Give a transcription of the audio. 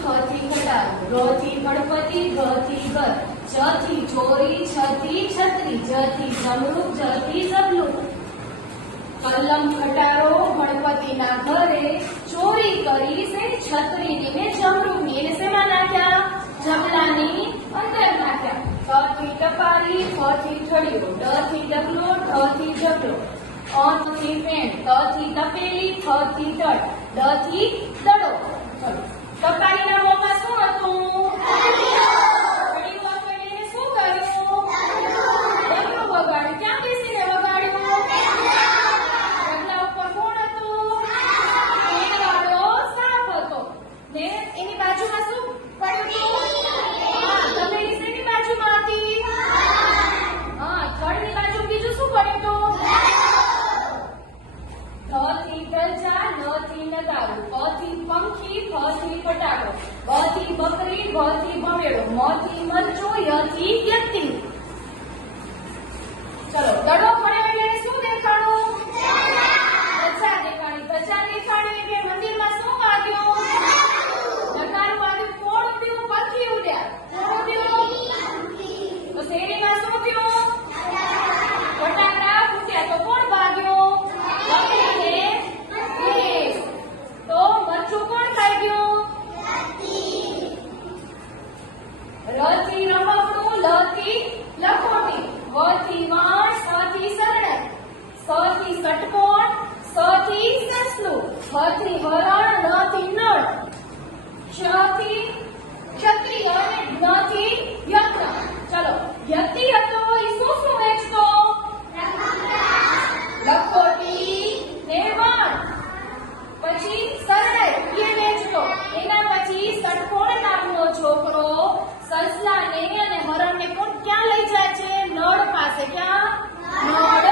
ખ થી ખટારો, ર થી ગણપતિ, ગ થી ઘર, ચ થી ચોરી, છ થી છત્રી, જ થી જમરૂખ, જ થી જબલું. કલમ ખટારો ગણપતિના ઘરે, ચોરી કરી છે છત્રીની ને જમરૂખની. એને શેમાં નાખ્યા? જબલાની અંદર નાખ્યા. ટ થી ટપારી, ફ થી ઠળિયો, ડ થી ડગલો, ઢ થી ઢગલો, અ થી ફેણ, ત થી તપેલી, થ થી તળ, ડ થી દડો. ટપારીના મોંમાં શું હતું? ઠળિયું હતું એટલે એને શું કર્યું? ડગલું વગાડ્યું. ક્યાં બેસીને વગાડ્યું? ડગલા ઉપર કોણ હતું? ફેણવાળો સાપ હતો. ને એની બાજુમાં શું પડ્યું હતું? તપેલી શેની બાજુમાં હતી? થડની બાજુ બીજું શું પડ્યું હતું? ધ થી ધજા, ન થી નગારું, પ થી પંખી, ફ થી ફટાકો, બ થી બકરી, ભ થી ભમેડો, મ થી મરચું, ય થી વ્યક્તિ. ચલો, દડો પડ્યો એટલે એને શું દેખાડું? ધજા દેખાડી. ધજા દેખાડી એટલે મંદિરમાં શું વાગ્યું? નગારું વાગ્યું. કોણ ઉડ્યું? પંખી ઉડ્યા. કોણ ઉડ્યું? તો શેરીમાં શું થયું? ફટાકડા ફૂટ્યા. તો કોણ ભાગ્યું? બકરીને ભેંસ. તો મરચું કોણ ખાઈ ગયું? ર થી રમકડું, લ થી લખોટી, વ થી વાણ, સ થી સરણા, સ થી ષટકોણ, સ થી સસલું, હ થી હરણ, ન થી નળ, ક્ષ થી ક્ષત્રિય અને જ્ઞ થી યજ્ઞ. ચલો, વ્યક્તિ હતો એ શું શું વેચતો? લખોટી ને વાણ. પછી સરણાઈ એ વેચતો. એના પછી ષટકોણ નામનો છોકરો સસલાને અને હરણને કોણ ક્યાં લઈ જાય છે? નળ પાસે. ક્યાં? નળ